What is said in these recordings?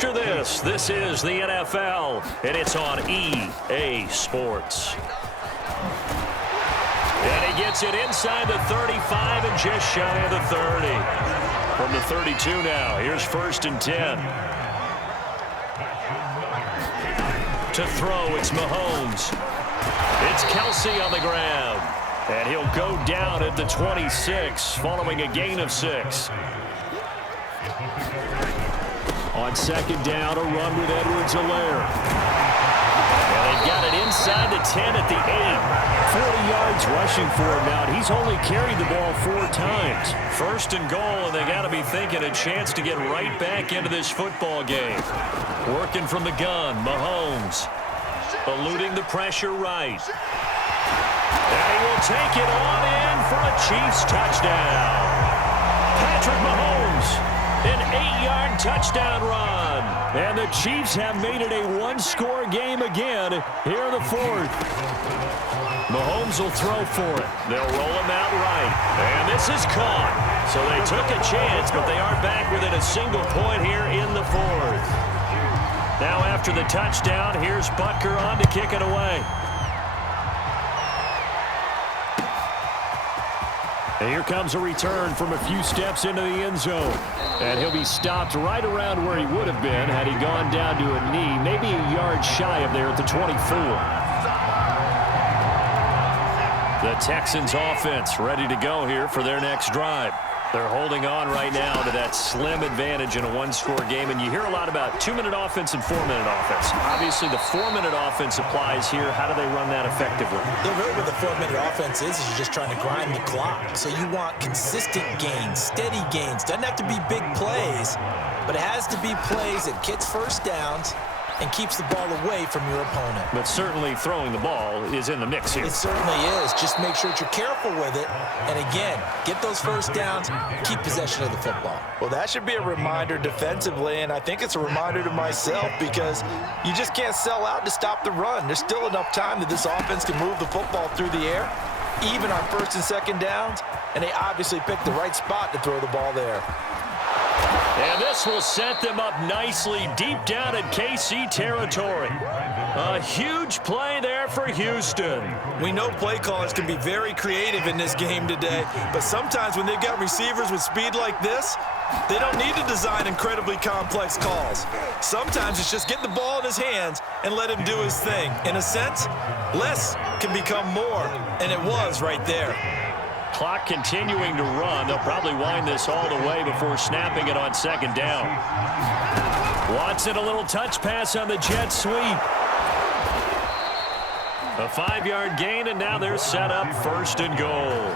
after this. This is the NFL, and it's on EA Sports. And he gets it inside the 35 and just shy of the 30. From the 32 now, here's 1st and 10. To throw, it's Mahomes. It's Kelsey on the ground. And he'll go down at the 26, following a gain of 6. On 2nd down, a run with Edwards-Helaire. And they've got it inside the 10 at the 8. 40 yards rushing for him now. He's only carried the ball 4 times. 1st and goal, and they got to be thinking a chance to get right back into this football game. Working from the gun, Mahomes. Eluding the pressure right. And he will take it on in for a Chiefs touchdown. Patrick Mahomes, an 8-yard touchdown run. And the Chiefs have made it a one-score game again here in the 4th. Mahomes will throw for it. They'll roll him out right. And this is caught. So they took a chance, but they are back within a single point here in the 4th. Now after the touchdown, here's Butker on to kick it away. And here comes a return from a few steps into the end zone. And he'll be stopped right around where he would have been had he gone down to a knee, maybe a yard shy of there at the 24. The Texans offense ready to go here for their next drive. They're holding on right now to that slim advantage in a one-score game, and you hear a lot about 2-minute offense and 4-minute offense. Obviously, the 4-minute offense applies here. How do they run that effectively? Yeah, really what the 4-minute offense is you're just trying to grind the clock. So you want consistent gains, steady gains. Doesn't have to be big plays, but it has to be plays that gets first downs and keeps the ball away from your opponent. But certainly throwing the ball is in the mix here. It certainly is. Just make sure that you're careful with it. And again, get those first downs, keep possession of the football. Well, that should be a reminder defensively, and I think it's a reminder to myself because you just can't sell out to stop the run. There's still enough time that this offense can move the football through the air, even on 1st and 2nd downs, and they obviously picked the right spot to throw the ball there. And this will set them up nicely deep down in KC territory. A huge play there for Houston. We know play callers can be very creative in this game today, but sometimes when they've got receivers with speed like this, they don't need to design incredibly complex calls. Sometimes it's just get the ball in his hands and let him do his thing. In a sense, less can become more, and it was right there. Clock continuing to run. They'll probably wind this all the way before snapping it on 2nd down. Watson, a little touch pass on the jet sweep. A 5-yard gain, and now they're set up 1st and goal.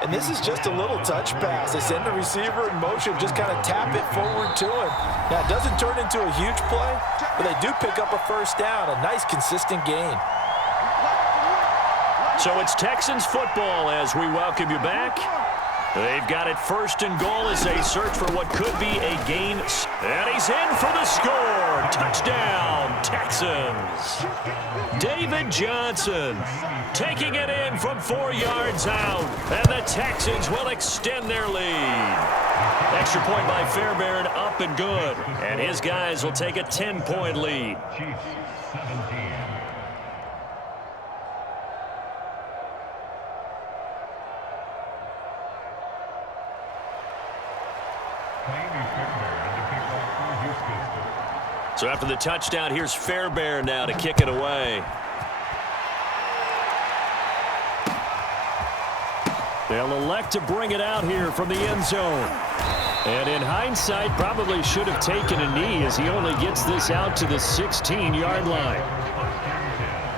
And this is just a little touch pass. They send the receiver in motion, just kind of tap it forward to him. Now, it doesn't turn into a huge play, but they do pick up a first down, a nice, consistent gain. So it's Texans football as we welcome you back. They've got it 1st and goal as they search for what could be a gain. And he's in for the score. Touchdown, Texans. David Johnson taking it in from 4 yards out. And the Texans will extend their lead. Extra point by Fairbairn, up and good. And his guys will take a 10-point lead. So after the touchdown, here's Fairbairn now to kick it away. They'll elect to bring it out here from the end zone. And in hindsight, probably should have taken a knee as he only gets this out to the 16-yard line.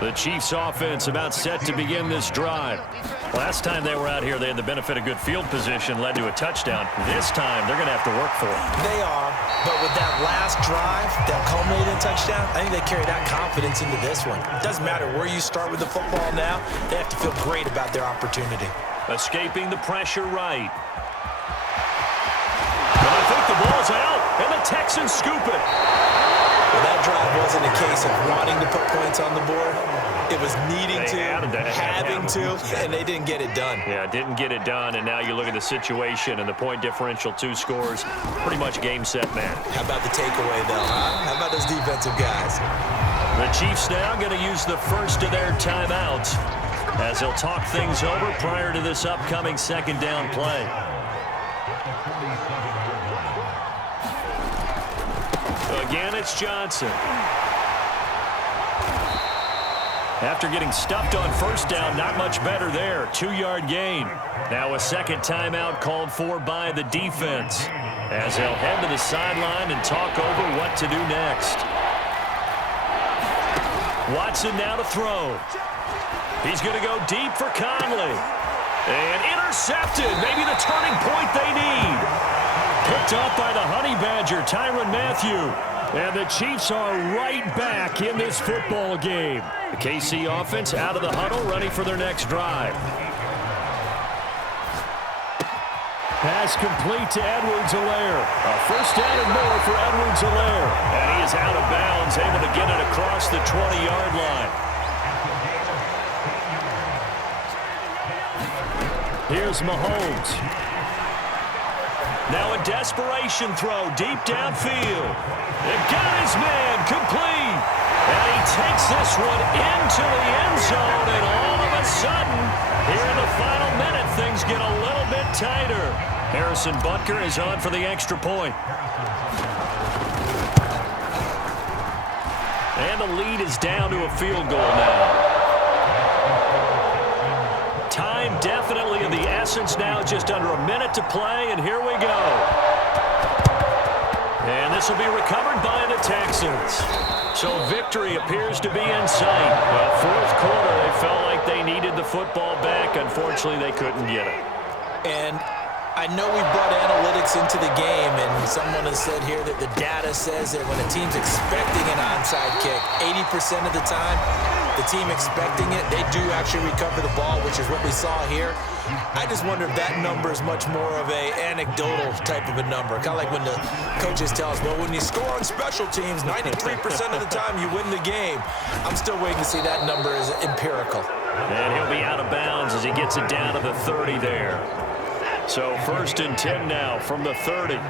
The Chiefs offense about set to begin this drive. Last time they were out here, they had the benefit of good field position, led to a touchdown. This time, they're going to have to work for it. They are, but with that last drive, that culminating touchdown, I think they carry that confidence into this one. It doesn't matter where you start with the football now, they have to feel great about their opportunity. Escaping the pressure right. But I think the ball's out, and the Texans scoop it. Well, that drive wasn't a case of wanting to put points on the board. It was needing to, having to, and they didn't get it done. Yeah, didn't get it done, and now you look at the situation and the point differential, 2 scores, pretty much game, set, match. How about the takeaway, though, huh? How about those defensive guys? The Chiefs now going to use the first of their timeouts as they'll talk things over prior to this upcoming second down play. Again, it's Johnson. After getting stuffed on first down, not much better there. 2-yard gain. Now a second timeout called for by the defense as they'll head to the sideline and talk over what to do next. Watson now to throw. He's going to go deep for Conley. And intercepted. Maybe the turning point they need. Picked up by the Honey Badger, Tyrann Mathieu. And the Chiefs are right back in this football game. The KC offense out of the huddle, ready for their next drive. Pass complete to Edwards-Helaire. A first down and more for Edwards-Helaire. And he is out of bounds, able to get it across the 20-yard line. Here's Mahomes. Now a desperation throw deep downfield. They've got his man complete. And he takes this one into the end zone. And all of a sudden, here in the final minute, things get a little bit tighter. Harrison Butker is on for the extra point. And the lead is down to a field goal now. Time definitely of the essence now, just under a minute to play, and here we go. And this will be recovered by the Texans. So victory appears to be in sight. Well, fourth quarter, they felt like they needed the football back. Unfortunately, they couldn't get it. And I know we brought analytics into the game, and someone has said here that the data says that when a team's expecting an onside kick, 80% of the time, the team expecting it, they do actually recover the ball, which is what we saw here. I just wonder if that number is much more of a anecdotal type of a number. Kind of like when the coaches tell us, well, when you score on special teams, 93% of the time you win the game. I'm still waiting to see that number is empirical. And he'll be out of bounds as he gets it down to the 30 there. So 1st and 10 now from the 30.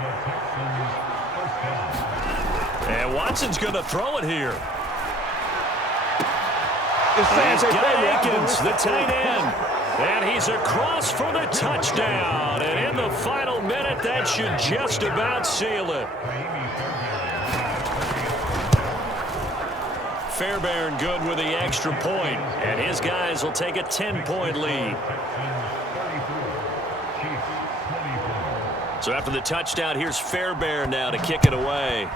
And Watson's going to throw it here. He's got Akins, the tight end. And he's across for the touchdown. And in the final minute, that should just about seal it. Fairbairn good with the extra point. And his guys will take a 10-point lead. So after the touchdown, here's Fairbairn now to kick it away.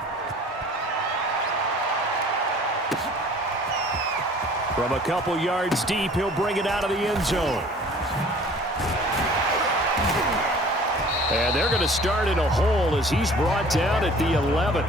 From a couple yards deep, he'll bring it out of the end zone. And they're going to start in a hole as he's brought down at the 11.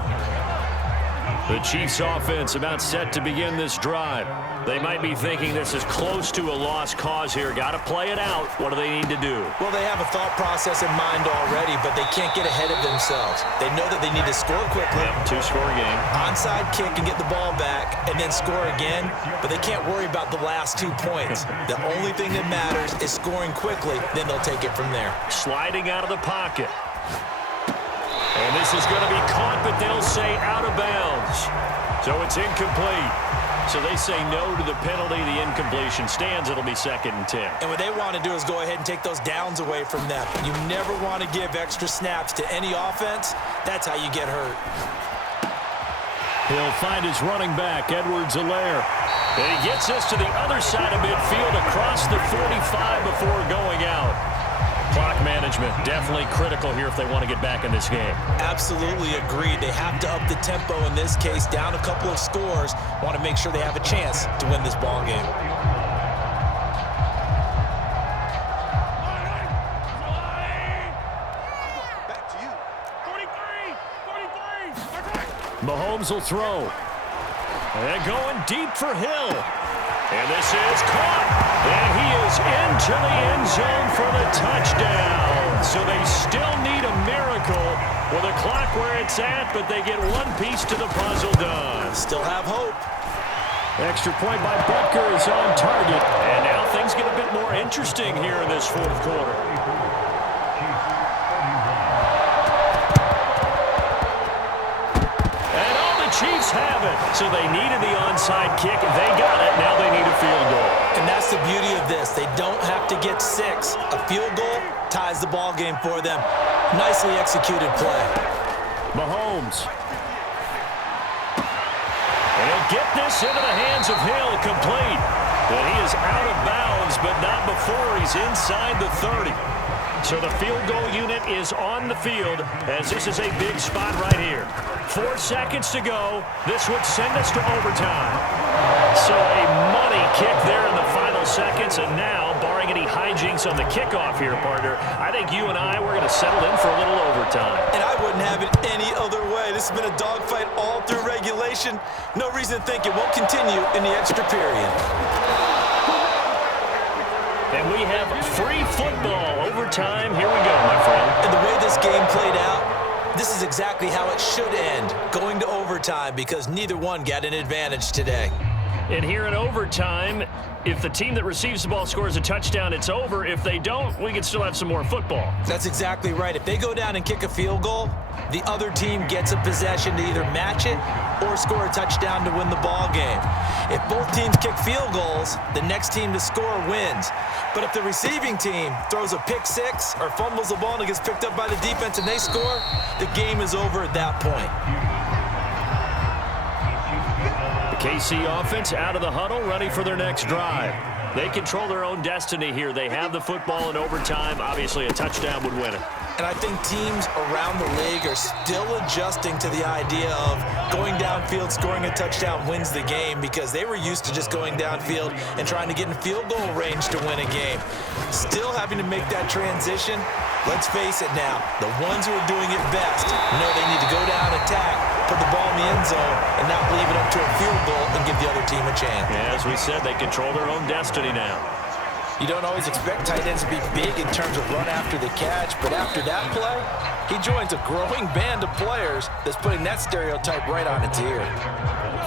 The Chiefs offense about set to begin this drive. They might be thinking this is close to a lost cause here. Got to play it out. What do they need to do? Well, they have a thought process in mind already, but they can't get ahead of themselves. They know that they need to score quickly. Yep, 2-score game. Onside kick and get the ball back and then score again, but they can't worry about the last 2 points. The only thing that matters is scoring quickly, then they'll take it from there. Sliding out of the pocket. And this is going to be caught, but they'll say out of bounds. So it's incomplete. So they say no to the penalty. The incompletion stands. It'll be 2nd and 10. And what they want to do is go ahead and take those downs away from them. You never want to give extra snaps to any offense. That's how you get hurt. He'll find his running back, Edwards-Helaire. And he gets us to the other side of midfield across the 45 before going out. Clock management definitely critical here if they want to get back in this game. Absolutely agreed. They have to up the tempo in this case, down a couple of scores. Want to make sure they have a chance to win this ball game. Back to you. 43. Mahomes will throw. And going deep for Hill. And this is caught. And he is into the end zone for the touchdown. So they still need a miracle with a clock where it's at, but they get one piece to the puzzle done. Still have hope. Extra point by Butker is on target. And now things get a bit more interesting here in this fourth quarter. And all the Chiefs have it. So they needed the onside kick. They got it. Now they need a field goal. And that's the beauty of this. They don't have to get 6. A field goal ties the ball game for them. Nicely executed play. Mahomes. And he'll get this into the hands of Hill, complete. But he is out of bounds, but not before he's inside the 30. So the field goal unit is on the field as this is a big spot right here. 4 seconds to go. This would send us to overtime. So a money kick there in the final seconds, and now, barring any hijinks on the kickoff here, partner, I think you and I, we're going to settle in for a little overtime. And I wouldn't have it any other way. This has been a dogfight all through regulation. No reason to think it won't continue in the extra period. And we have free football overtime. Here we go, my friend. And the way this game played out, this is exactly how it should end, going to overtime, because neither one got an advantage today. And here in overtime, if the team that receives the ball scores a touchdown, it's over. If they don't, we can still have some more football. That's exactly right. If they go down and kick a field goal, the other team gets a possession to either match it or score a touchdown to win the ball game. If both teams kick field goals, the next team to score wins. But if the receiving team throws a pick 6 or fumbles the ball and it gets picked up by the defense and they score, the game is over at that point. KC offense out of the huddle, ready for their next drive. They control their own destiny here. They have the football in overtime. Obviously, a touchdown would win it. And I think teams around the league are still adjusting to the idea of going downfield, scoring a touchdown wins the game, because they were used to just going downfield and trying to get in field goal range to win a game. Still having to make that transition. Let's face it now, the ones who are doing it best know they need to go down, attack, put the ball in the end zone, and not leave it up to a field goal and give the other team a chance. Yeah, as we said, they control their own destiny now. You don't always expect tight ends to be big in terms of run after the catch, but after that play, he joins a growing band of players that's putting that stereotype right on its ear.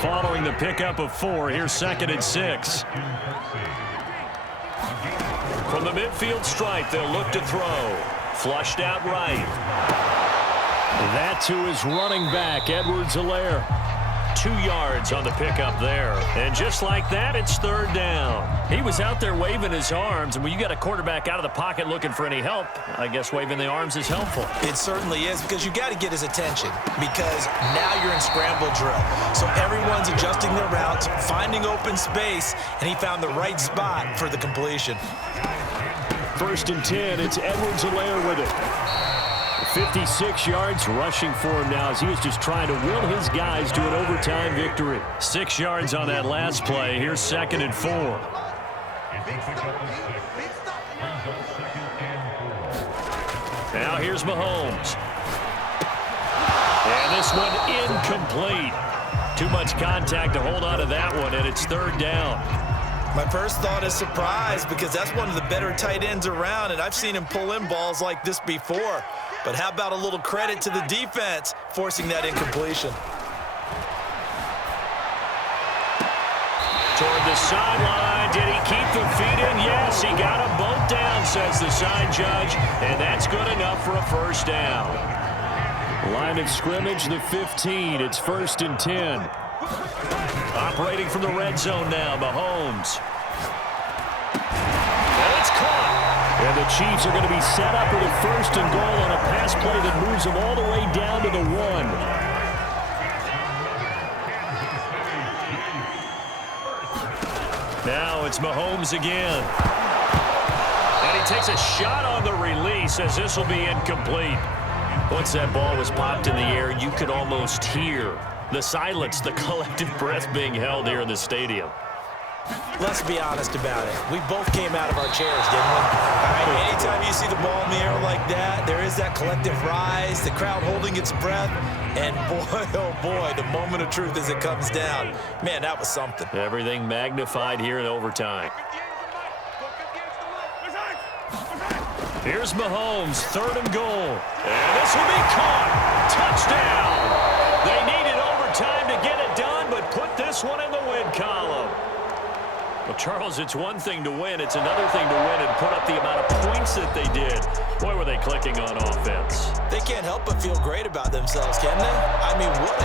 Following the pickup of 4, here's 2nd and 6. From the midfield stripe, they'll look to throw. Flushed out right. That to his running back, Edwards-Helaire. 2 yards on the pickup there. And just like that, it's 3rd down. He was out there waving his arms, and when you got a quarterback out of the pocket looking for any help, I guess waving the arms is helpful. It certainly is, because you got to get his attention, because now you're in scramble drill. So everyone's adjusting their routes, finding open space, and he found the right spot for the completion. 1st and 10, it's Edwards-Helaire with it. 56 yards rushing for him now as he is just trying to will his guys to an overtime victory. 6 yards on that last play. Here's 2nd and 4. Now here's Mahomes. And this one incomplete. Too much contact to hold on to that one, and it's 3rd down. My first thought is surprise, because that's one of the better tight ends around, and I've seen him pull in balls like this before. But how about a little credit to the defense forcing that incompletion? Toward the sideline, did he keep the feet in? Yes, he got them both down, says the side judge, and that's good enough for a 1st down. Line of scrimmage, the 15. It's 1st and 10. Operating from the red zone now, Mahomes. And it's caught. And the Chiefs are going to be set up with a 1st and goal on a pass play that moves them all the way down to the 1. Now it's Mahomes again. And he takes a shot on the release as this will be incomplete. Once that ball was popped in the air, you could almost hear the silence, the collective breath being held here in the stadium. Let's be honest about it. We both came out of our chairs, didn't we? All right, anytime you see the ball in the air like that, there is that collective rise, the crowd holding its breath, and boy, oh boy, the moment of truth as it comes down. Man, that was something. Everything magnified here in overtime. Here's Mahomes, 3rd and goal. And this will be caught. Touchdown. They needed overtime to get it done, but put this one in the win column. Well, Charles, it's one thing to win. It's another thing to win and put up the amount of points that they did. Boy, were they clicking on offense. They can't help but feel great about themselves, can they? I mean, what a